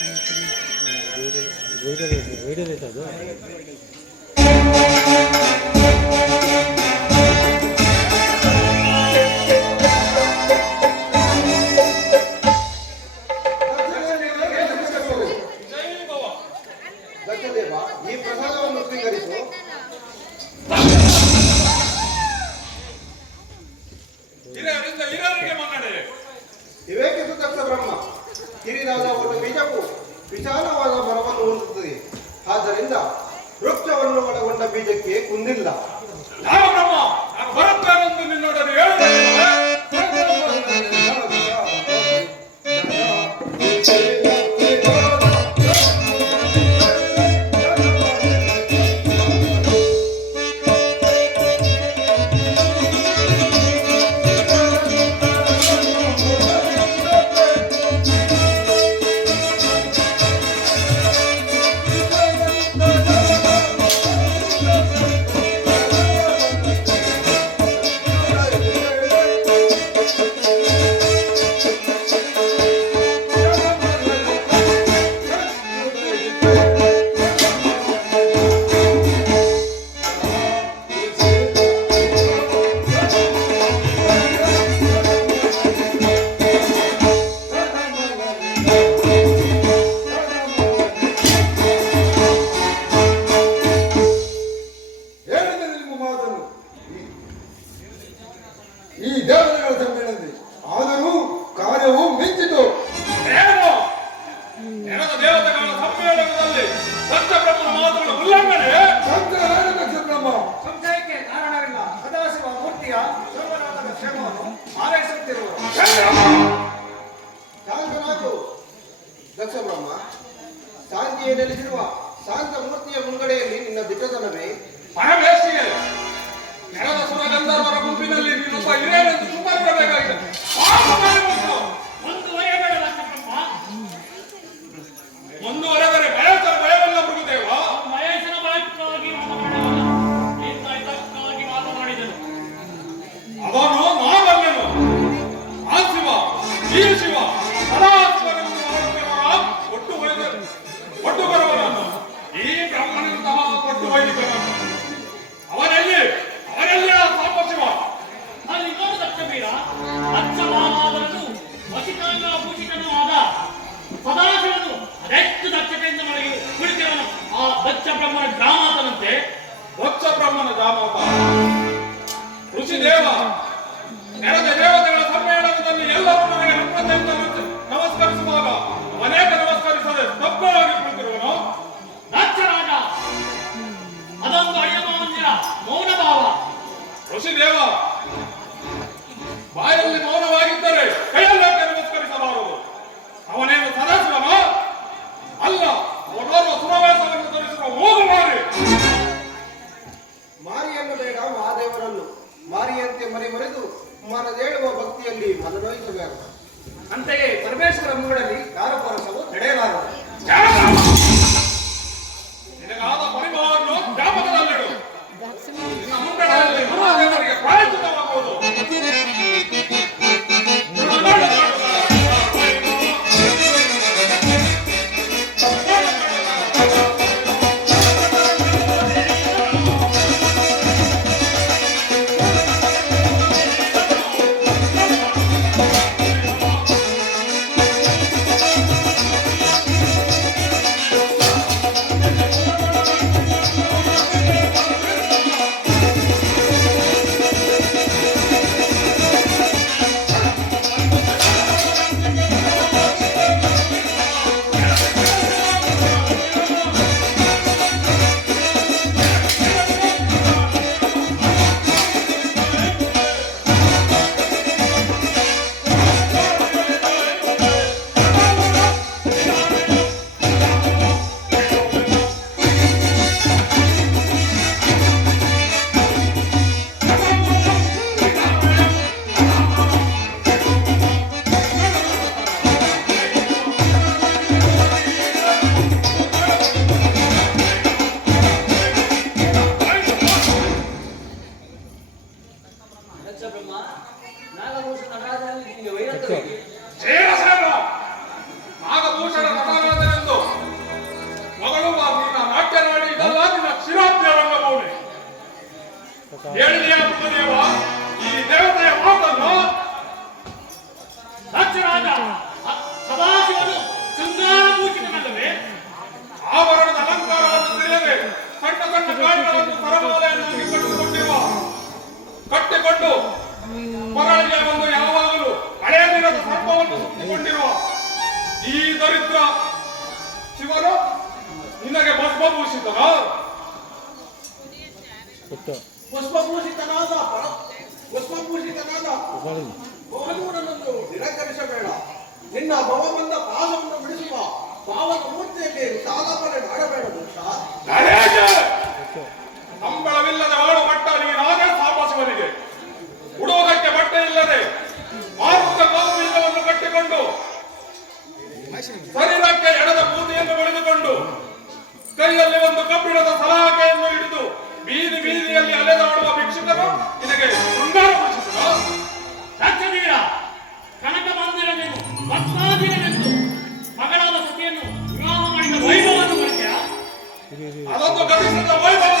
왜이래, 왜이래, 왜이래, 왜이래, ಕಿರಿದಾದ ಒಂದು ಬೀಜವು ವಿಶಾಲವಾದ ಮರವನ್ನು ಹೊಂದುತ್ತದೆ ಆದ್ದರಿಂದ ವೃಕ್ಷವನ್ನು ಒಳಗೊಂಡ ಬೀಜಕ್ಕೆ ಕುಂದಿಲ್ಲ. ನಾನು ಬರುತ್ತೇನೆಂದು ನಿನ್ನೊಡನೆ ಹೇಳುವುದಿಲ್ಲ ಶಾಂತಿಯ ನೆಲೆಸಿರುವ ಶಾಂತ ಮೂರ್ತಿಯ ಮುಂಗಡೆಯಲ್ಲಿ ನಿನ್ನ ದಿಟ್ಟತನವೇ? ಪರಮೇಶ್ವರಿಗೆ ನೆಲದ ಗುಂಪಿನಲ್ಲಿ ನೀನೊಬ್ಬ ಸುಮ್ಮನಿರಬೇಕಾಗಿದೆ ಮುಂದುವರೆದರೆ ಭಯವೆಲ್ಲ ಮೃಗುದೇವ. ಮಹೇಶನ ಮಾತನಾಡಿದನು ಅವನು ನಾವಲ್ಲನು ಆ ಶಿವ ಈ ಶಿವ ಸದಾಶಿವನೆಂದು ಅಕ್ಷಮಾನಾದರನು ವಸಿಕಾಂಗ ಭೂಷಿತನೂ ಆದ ಸದಾಶಿವನು ಅದೆಷ್ಟು ದಕ್ಷತೆಯಿಂದ ಮನೆಗೆ ಕುಳಿತಿರನು ಆ ದಕ್ಷ ಬ್ರಹ್ಮನ ಗ್ರಾಮಾತನಂತೆ ವಚ್ಚ ಬ್ರಹ್ಮನ ಗ್ರಾಮಾತ ಋಷಿ ದೇವ ನೆಲದ ದೇವತೆಗಳ ಸಮ್ಮೇಳನದಲ್ಲಿ ಎಲ್ಲರೂ ನನಗೆ ನಮ್ರತೆಯಿಂದ ನಮಸ್ಕರಿಸುವಾಗ ಅನೇಕ ನಮಸ್ಕರಿಸದೆ ಸ್ತಬ್ಧವಾಗಿ ಕುಳಿತಿರುವನು. ದಕ್ಷ ರಾಜ ಅದೊಂದು ಅಯ್ಯಮಾನ್ಯರ ಮೌನ ಭಾವ ಋಷಿ ದೇವ ಮನೆ ಮರೆದು ಮನದೇಳುವ ಭಕ್ತಿಯಲ್ಲಿ ಮನನೋಯಿಸಬೇಕು ಅಂತೆಯೇ ಪರಮೇಶ್ವರ ಮೂಡಲ್ಲಿ ಯಾರ ಪರಸವು ನಡೆಯಲಾರದು ಬೇಕು ನಾಗಭೂಷಣ ನಟನಾದನೆಂದು ಮಗಳು ನಿನ್ನ ನಾಟ್ಯ ನಾಡಿ ಇದೆಲ್ಲ ನಿನ್ನ ಕ್ಷೀರಾದ್ಯರಂಗ ಮೌಳಿ ಮೃತದೇವ ಈ ದೇವತೆಯ ಮಾತನ್ನು ರಾಜ್ಯರಾಜ ಸದಾಶಿವನು ಸಿಂಗಾರಭೂಷಣನಲ್ಲದೆ ಆವರಣದ ಅಲಂಕಾರವನ್ನು ತಿಳಿಯಬೇಕು ಸಣ್ಣ ಸಣ್ಣ ಕಾರಣಗಳನ್ನು ಪರಮಾಲಯನ್ನಾಗಿ ಕಟ್ಟಿಕೊಂಡಿರುವ ಕಟ್ಟಿಕೊಂಡು ಮರಳಿಗೆ ಒಂದು ಸರ್ಪವನ್ನು ಈ ದರಿದ್ರ ಶಿವನು ನಿನಗೆ ಭಸ್ಮಭೂಷಿತನ? ಭಸ್ಮಭೂಷಿತನಾದ ಭಸ್ಮಭೂಷಿತನಾದ ಮಹನೂರನನ್ನು ನಿರಾಕರಿಸಬೇಡ. ನಿನ್ನ ಭವಬಂಧ ಪಾದವನ್ನು ಬಿಡಿಸುವ ಪಾವನ ಮೂರ್ತಿಯಲ್ಲಿ ಸಾಧಪನೆ ಮಾಡಬೇಡ ದೋಷ ನರೇಶ! ಶರೀರಕ್ಕೆ ಎಡದ ಬೂದಿಯನ್ನು ಬಳಿದುಕೊಂಡು ಕೈಯಲ್ಲಿ ಒಂದು ಕಬ್ಬಿಣದ ಸಲಾಕೆಯನ್ನು ಹಿಡಿದು ಬೀದಿ ಬೀದಿಯಲ್ಲಿ ಅಲೆದಾಡುವ ಭಿಕ್ಷುಕರು ಇದಕ್ಕೆ ಬಂಗಾರ ರಾಜ್ಯವೀರ ಕನಕ ಬಂದಿರಬೇಕು ಭಕ್ತಾದಿರಬೇಕು ಮಗಳಾದ ಸತಿಯನ್ನು ವಿವಾಹ ಮಾಡಿದ ವೈಭವವನ್ನು ಬಳಿಕ ಅದೊಂದು ಗತಿಸಿದ ವೈಭವ.